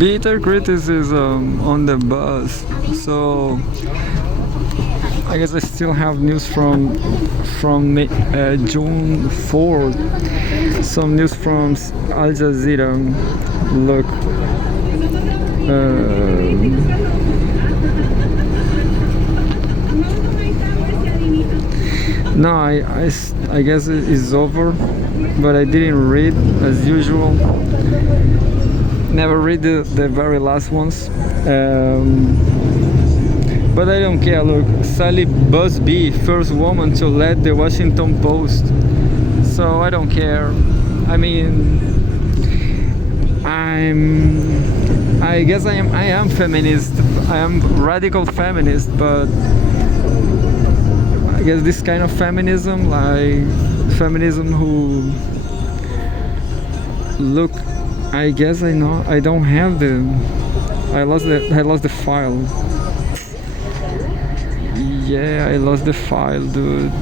Bitter criticism on the bus. So I guess I still have news from June 4th. Some news from Al Jazeera. Look. No, I guess it is over, but I didn't read as usual. Never read the very last ones. But I don't care. Look, Sally Busby, first woman to lead the Washington Post. So I don't care. I mean, I guess I am feminist. I am radical feminist, but I guess this kind of feminism, like feminism who look, I guess I know I don't have the. I lost the file. Yeah, I lost the file, dude.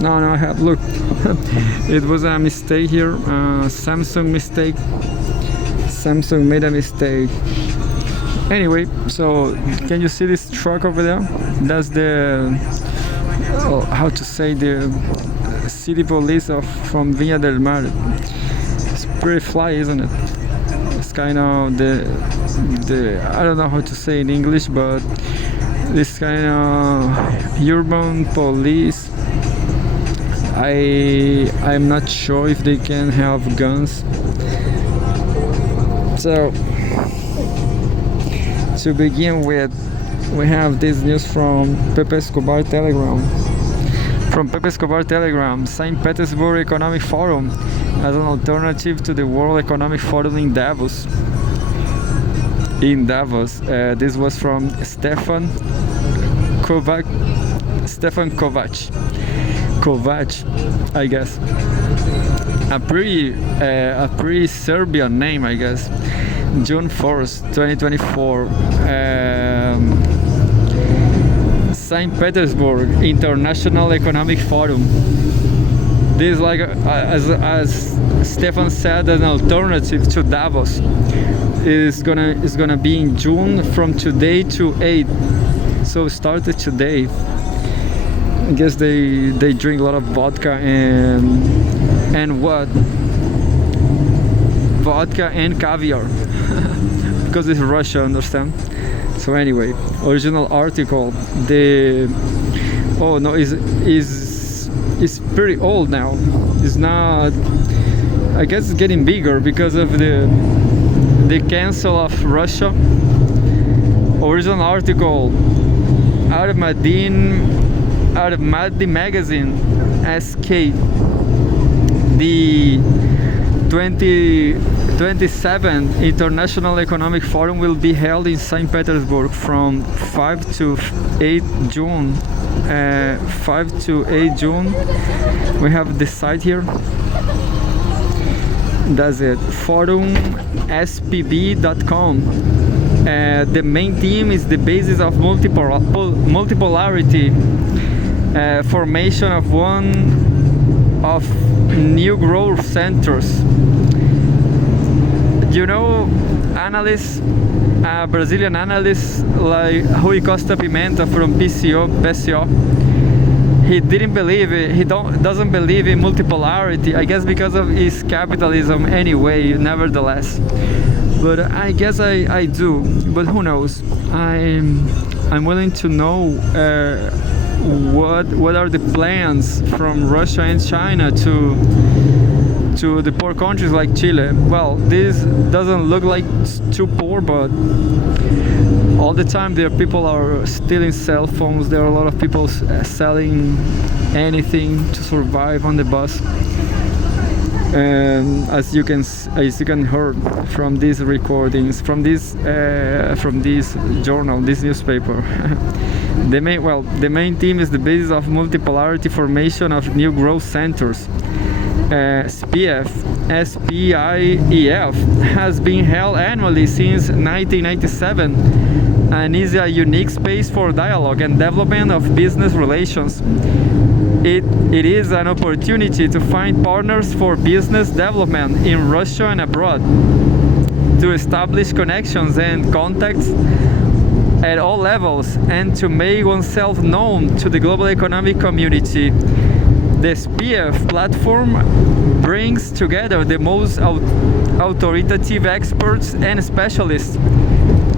No, I have. Look, it was a mistake here. Samsung mistake. Samsung made a mistake. Anyway, so can you see this truck over there? That's the how to say, the city police from Viña del Mar. It's pretty fly, isn't it? It's kind of the I don't know how to say in English, but this kind of urban police. I'm not sure if they can have guns. So to begin with, we have this news from Pepe Escobar Telegram. From Pepe Escobar Telegram, St. Petersburg Economic Forum as an alternative to the World Economic Forum in Davos. This was from Stefan Kovac, I guess. A pretty Serbian name, I guess. June 4th, 2024. St. Petersburg International Economic Forum. This is like, as Stefan said, an alternative to Davos. Is gonna be in June from today to 8. So started today. I guess they drink a lot of vodka and what? Vodka and caviar. Because it's Russia, understand? So anyway, original article. It's pretty old now. It's not. I guess it's getting bigger because of the cancel of Russia. Original article out of Madi magazine, SK. The 27th International Economic Forum will be held in St. Petersburg from 5 to 8 June. 5 to 8 June. We have the site here. That's it. forumspb.com. The main theme is the basis of multipolarity, formation of new growth centers. You know, analysts, Brazilian analysts like Rui Costa Pimenta from PCO, he didn't believe it. He doesn't believe in multipolarity. I guess because of his capitalism anyway. Nevertheless, but I guess I do. But who knows? I'm willing to know what are the plans from Russia and China to the poor countries like Chile. Well, this doesn't look like too poor, but all the time there people are stealing cell phones. There are a lot of people selling anything to survive on the bus. As you can hear from these recordings, from this journal, this newspaper. The main theme is the basis of multipolarity, formation of new growth centers. SPIEF, has been held annually since 1997 and is a unique space for dialogue and development of business relations. It is an opportunity to find partners for business development in Russia and abroad, to establish connections and contacts at all levels, and to make oneself known to the global economic community. The SPIEF platform brings together the most authoritative experts and specialists,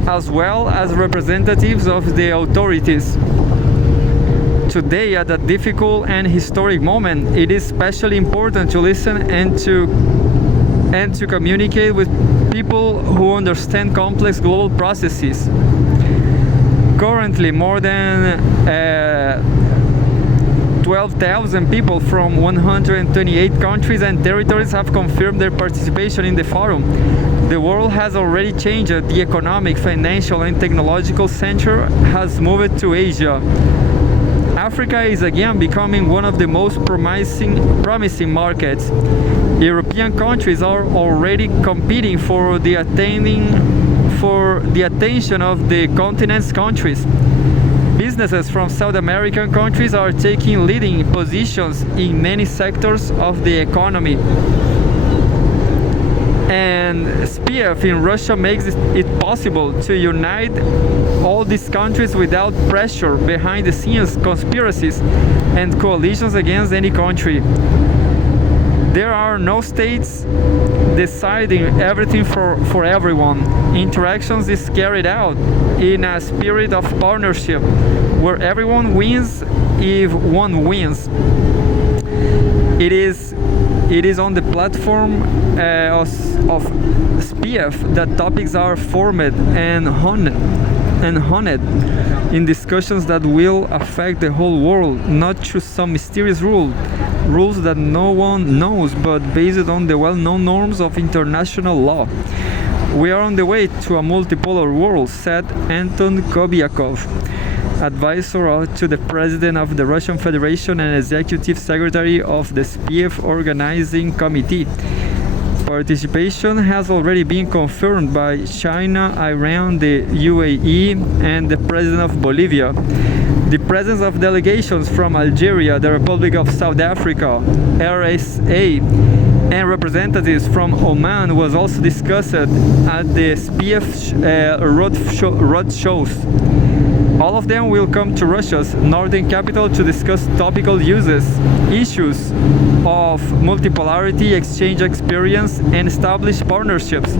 as well as representatives of the authorities. Today, at a difficult and historic moment, it is especially important to listen and to communicate with people who understand complex global processes. Currently, more than 12,000 people from 128 countries and territories have confirmed their participation in the forum. The world has already changed. The economic, financial, and technological center has moved to Asia. Africa is again becoming one of the most promising markets. European countries are already competing for the attention of the continent's countries. Businesses from South American countries are taking leading positions in many sectors of the economy. And SPIEF in Russia makes it possible to unite all these countries without pressure, behind the scenes conspiracies and coalitions against any country. There are no states deciding everything for everyone. Interactions is carried out in a spirit of partnership where everyone wins if one wins. It is on the platform of SPIEF that topics are formed and honed in discussions that will affect the whole world, not through some mysterious rules that no one knows, but based on the well-known norms of international law. We are on the way to a multipolar world, said Anton Kobiakov, advisor to the President of the Russian Federation and Executive Secretary of the SPIEF Organizing Committee. Participation has already been confirmed by China, Iran, the UAE, and the President of Bolivia. The presence of delegations from Algeria, the Republic of South Africa, RSA, and representatives from Oman was also discussed at the SPIEF roadshows. All of them will come to Russia's northern capital to discuss topical issues of multipolarity, exchange experience, and establish partnerships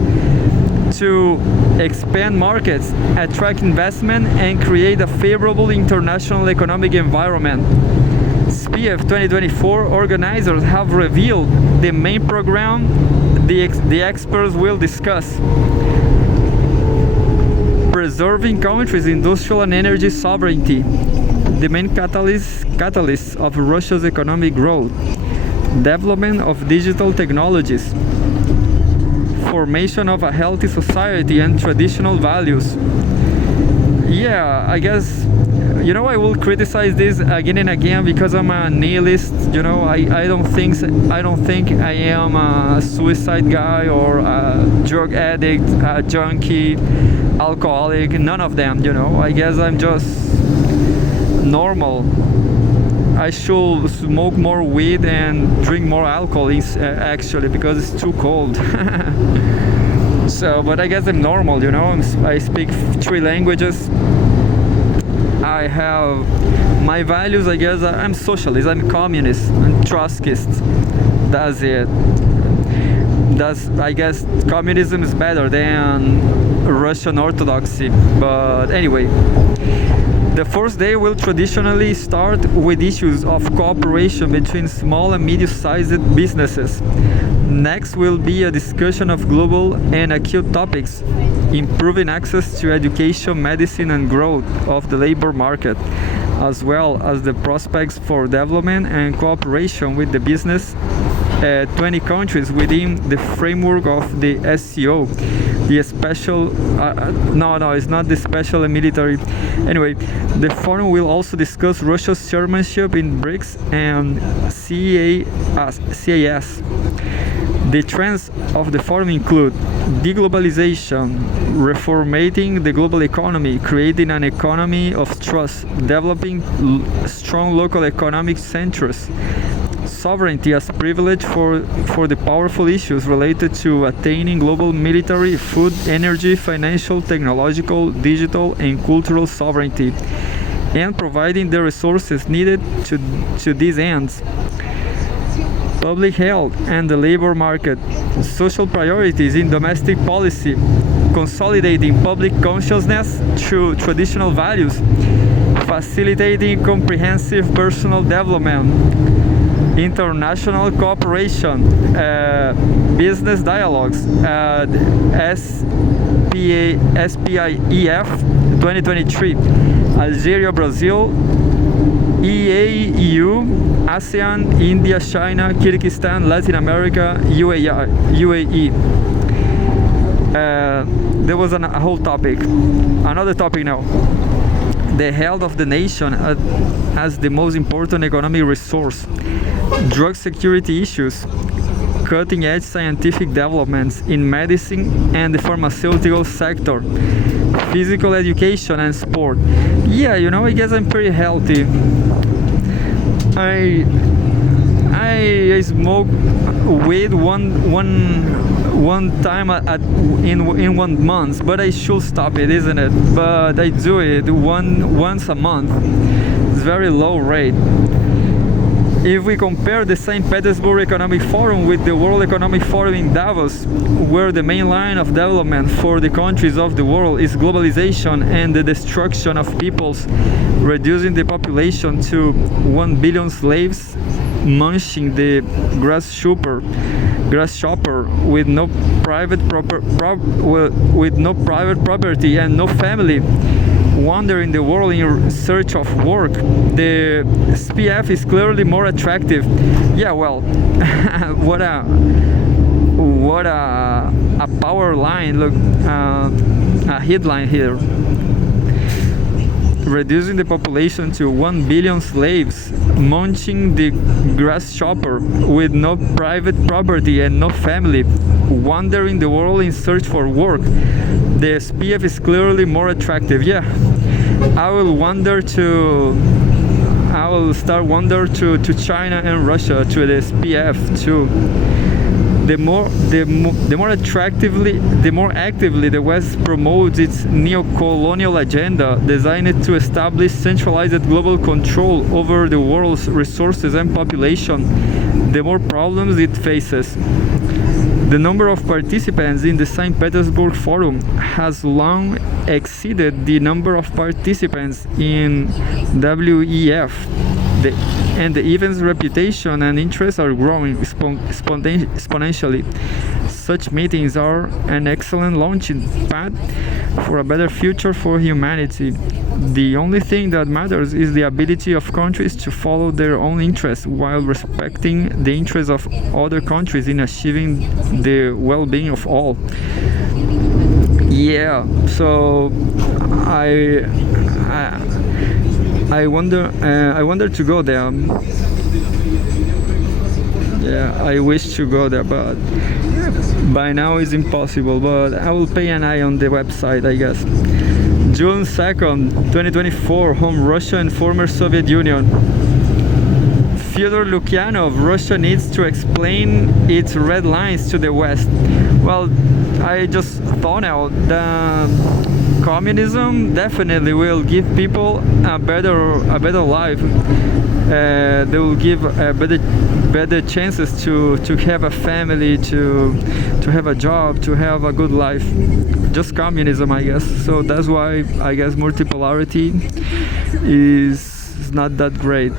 to expand markets, attract investment, and create a favorable international economic environment. SPIEF 2024 organizers have revealed the main program the experts will discuss. Preserving countries' industrial and energy sovereignty, the main catalysts of Russia's economic growth, development of digital technologies, formation of a healthy society and traditional values. Yeah, I guess, I will criticize this again and again because I'm a nihilist. I don't think I am a suicide guy or a drug addict, a junkie, alcoholic, none of them. I guess I'm just normal. I should smoke more weed and drink more alcohol actually, because it's too cold. So, but I guess I'm normal, I speak 3 languages. I have my values. I guess I'm socialist, I'm communist, I'm Trotskyist. That's it. I guess communism is better than Russian Orthodoxy. But anyway, the first day will traditionally start with issues of cooperation between small and medium-sized businesses. Next will be a discussion of global and acute topics, improving access to education, medicine, and growth of the labor market, as well as the prospects for development and cooperation with the business 20 countries within the framework of the SCO, the special no, it's not the special and military. Anyway, the forum will also discuss Russia's chairmanship in BRICS and CAS. The trends of the forum include deglobalization, reformatting the global economy, creating an economy of trust, developing strong local economic centers, sovereignty as privilege for the powerful issues related to attaining global military, food, energy, financial, technological, digital, and cultural sovereignty, and providing the resources needed to these ends. Public health and the labor market, social priorities in domestic policy, consolidating public consciousness through traditional values, facilitating comprehensive personal development, international cooperation, business dialogues, SPIEF 2023, Algeria, Brazil, EAEU, ASEAN, India, China, Kyrgyzstan, Latin America, UAE. There was a whole topic. Another topic now. The health of the nation as the most important economic resource. Drug security issues. Cutting-edge scientific developments in medicine and the pharmaceutical sector. Physical education and sport. Yeah, I guess I'm pretty healthy. I smoke weed one time in 1 month, but I should stop it, isn't it? But I do it once a month. It's very low rate. If we compare the St. Petersburg Economic Forum with the World Economic Forum in Davos, where the main line of development for the countries of the world is globalization and the destruction of peoples, reducing the population to 1 billion slaves, munching the grasshopper with no private property and no family, wandering the world in search of work. The SPF is clearly more attractive. Yeah, well, what a power line. Look, a headline here. Reducing the population to 1 billion slaves, munching the grasshopper with no private property and no family, wandering the world in search for work. The SPF is clearly more attractive. Yeah, I will start wander to China and Russia to the SPF too. The more actively the West promotes its neo-colonial agenda designed to establish centralized global control over the world's resources and population, the more problems it faces. The number of participants in the St. Petersburg Forum has long exceeded the number of participants in WEF. And the event's reputation and interest are growing exponentially. Such meetings are an excellent launching pad for a better future for humanity. The only thing that matters is the ability of countries to follow their own interests while respecting the interests of other countries in achieving the well-being of all. Yeah, so I wonder to go there. Yeah, I wish to go there, but by now it's impossible. But I will pay an eye on the website, I guess. June 2nd, 2024, home Russia and former Soviet Union. Fyodor Lukyanov, Russia needs to explain its red lines to the West. Well, I just thought out that communism definitely will give people a better life. They will give better chances to have a family, to have a job, to have a good life. Just communism, I guess. So that's why I guess multipolarity is not that great.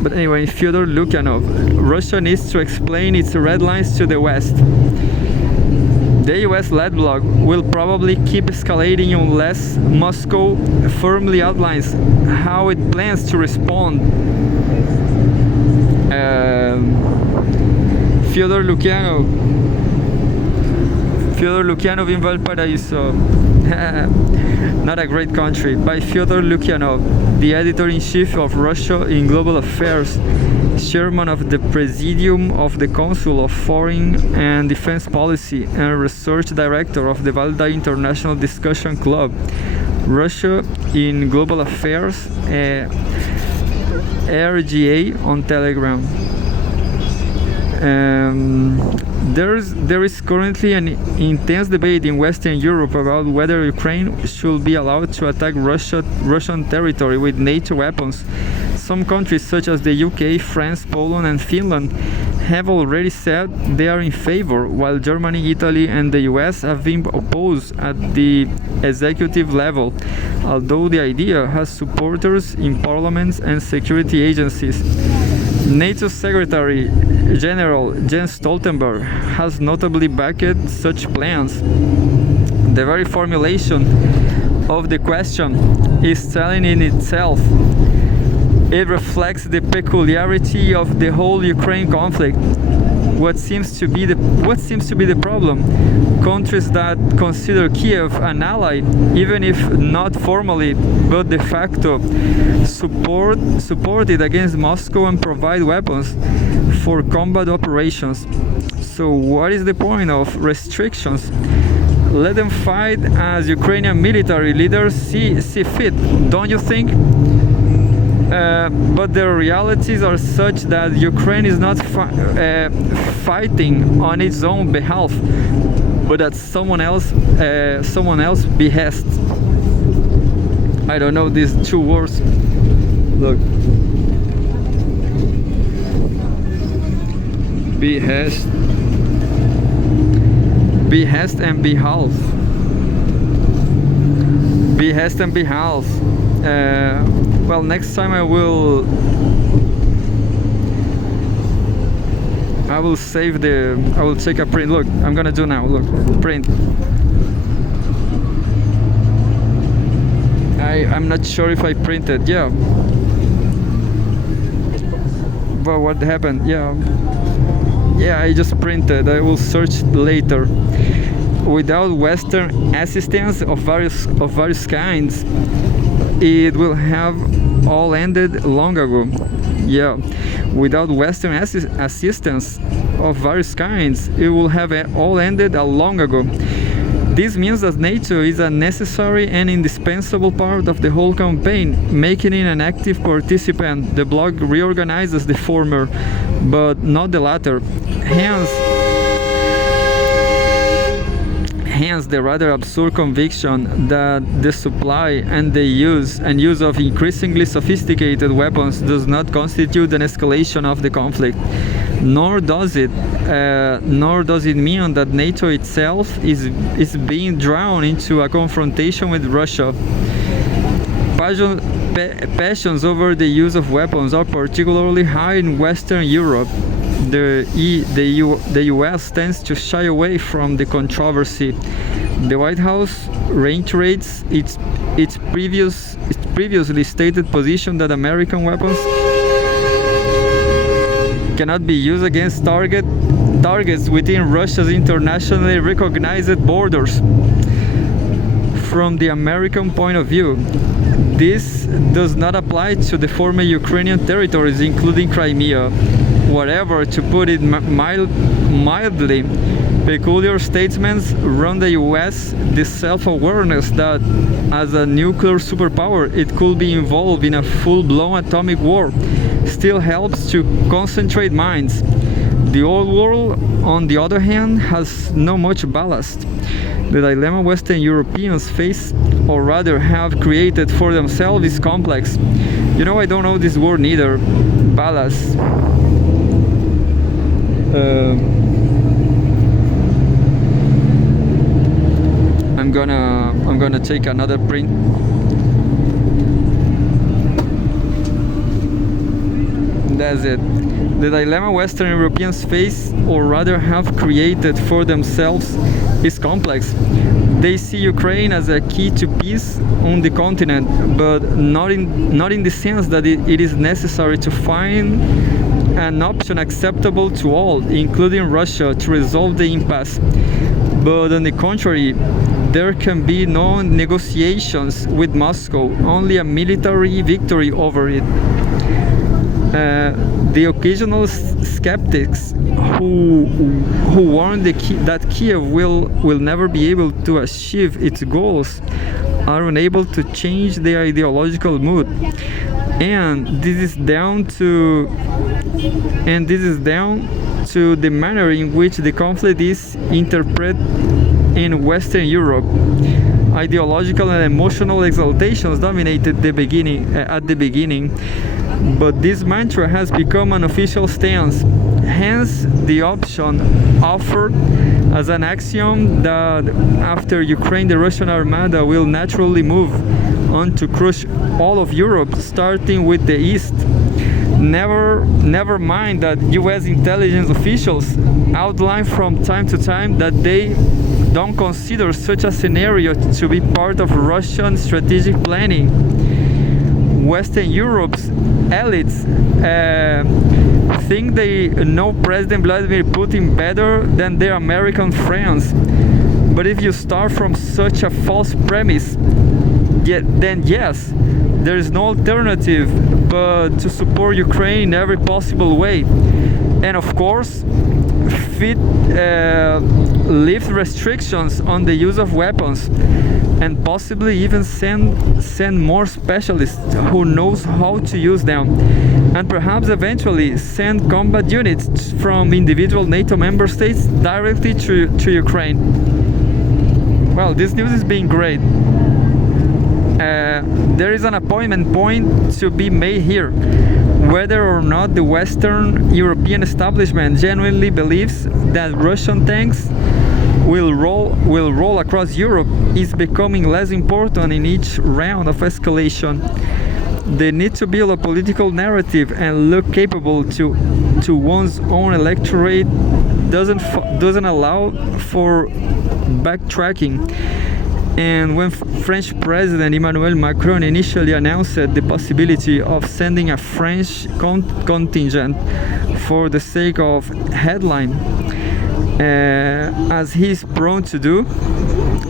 But anyway, Fyodor Lukyanov, Russia needs to explain its red lines to the West. The US-led bloc will probably keep escalating unless Moscow firmly outlines how it plans to respond. Fyodor Lukianov. Fyodor Lukianov in Valparaiso. Not a great country. By Fyodor Lukianov, the editor-in-chief of Russia in Global Affairs, chairman of the Presidium of the Council of Foreign and Defense Policy, and research director of the Valdai International Discussion Club. Russia in Global Affairs, RGA on Telegram. There is currently an intense debate in Western Europe about whether Ukraine should be allowed to attack Russian territory with NATO weapons. Some countries such as the UK, France, Poland and Finland have already said they are in favor, while Germany, Italy and the US have been opposed at the executive level, although the idea has supporters in parliaments and security agencies. NATO Secretary General Jens Stoltenberg has notably backed such plans. The very formulation of the question is telling in itself. It reflects the peculiarity of the whole Ukraine conflict. What seems to be the problem? Countries that consider Kiev an ally, even if not formally but de facto, support it against Moscow and provide weapons for combat operations. So what is the point of restrictions? Let them fight as Ukrainian military leaders see fit, don't you think? But the realities are such that Ukraine is not fighting on its own behalf, but at someone else behest. I don't know these two words. Look, behest and behalf. Behest and behalf. Well, next time I will take a print. Look, I'm gonna do now. Look, print. I'm not sure if I printed. Yeah. But what happened? Yeah, I just printed. I will search later. Without Western assistance of various kinds, it will have all ended long ago. Yeah, without Western assistance of various kinds, it will have all ended long ago. This means that NATO is a necessary and indispensable part of the whole campaign, making it an active participant. The blog reorganizes the former, but not the latter. Hence the rather absurd conviction that the supply and the use of increasingly sophisticated weapons does not constitute an escalation of the conflict. Nor does it mean that NATO itself is being drawn into a confrontation with Russia. Passions over the use of weapons are particularly high in Western Europe. The US tends to shy away from the controversy. The White House reiterates its previously stated position that American weapons cannot be used against targets within Russia's internationally recognized borders. From the American point of view, this does not apply to the former Ukrainian territories, including Crimea. Whatever, to put it mildly, peculiar statements run the US the self-awareness that, as a nuclear superpower, it could be involved in a full-blown atomic war still helps to concentrate minds. The old world, on the other hand, has not much ballast. The dilemma Western Europeans face, or rather have created for themselves, is complex. You know, I don't know this word neither. Ballast. I'm gonna take another print. That's it. The dilemma Western Europeans face, or rather have created for themselves, is complex. They see Ukraine as a key to peace on the continent, but not in the sense that it is necessary to find an option acceptable to all, including Russia, to resolve the impasse. But on the contrary, there can be no negotiations with Moscow, only a military victory over it. The occasional skeptics who warn that Kiev will never be able to achieve its goals are unable to change their ideological mood, and this is down to the manner in which the conflict is interpreted in Western Europe. Ideological and emotional exaltations dominated at the beginning, but this mantra has become an official stance. Hence, the option offered as an axiom that after Ukraine, the Russian Armada will naturally move on to crush all of Europe, starting with the East. Never mind that US intelligence officials outline from time to time that they don't consider such a scenario to be part of Russian strategic planning. Western Europe's elites think they know President Vladimir Putin better than their American friends. But if you start from such a false premise, then yes, there is no alternative but to support Ukraine in every possible way. And of course, lift restrictions on the use of weapons, and possibly even send more specialists who knows how to use them, and perhaps eventually send combat units from individual NATO member states directly to Ukraine. Well, this news is being great. There is an appointment point to be made here. Whether or not the Western European establishment genuinely believes that Russian tanks will roll across Europe is becoming less important in each round of escalation. They need to build a political narrative and look capable to one's own electorate doesn't allow for backtracking. And when French President Emmanuel Macron initially announced the possibility of sending a French contingent for the sake of headline, as he is prone to do,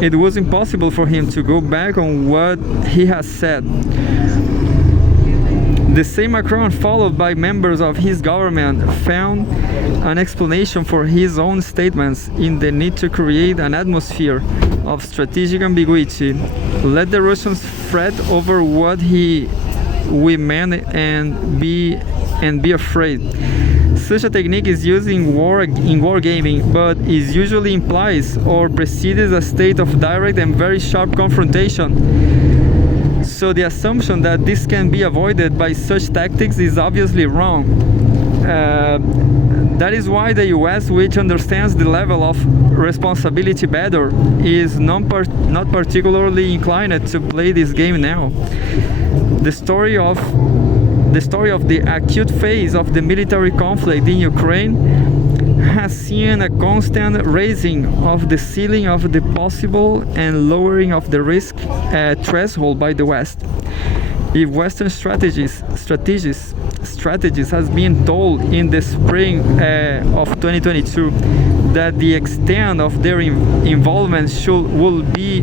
it was impossible for him to go back on what he has said. The same Macron, followed by members of his government, found an explanation for his own statements in the need to create an atmosphere of strategic ambiguity. Let the Russians fret over what we meant and be afraid. Such a technique is used in wargaming, but it usually implies or precedes a state of direct and very sharp confrontation. So the assumption that this can be avoided by such tactics is obviously wrong. That is why the US, which understands the level of responsibility better, is not particularly inclined to play this game now. The story of the acute phase of the military conflict in Ukraine has seen a constant raising of the ceiling of the possible and lowering of the risk threshold by the West. If Western strategies has been told in the spring of 2022 that the extent of their involvement will be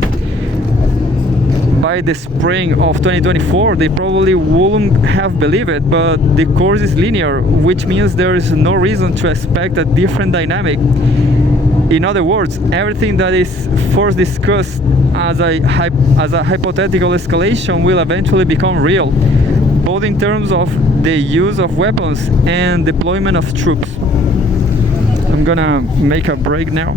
by the spring of 2024, they probably wouldn't have believed it, but the course is linear, which means there is no reason to expect a different dynamic. In other words, everything that is first discussed as a hypothetical escalation will eventually become real, both in terms of the use of weapons and deployment of troops. I'm gonna make a break now.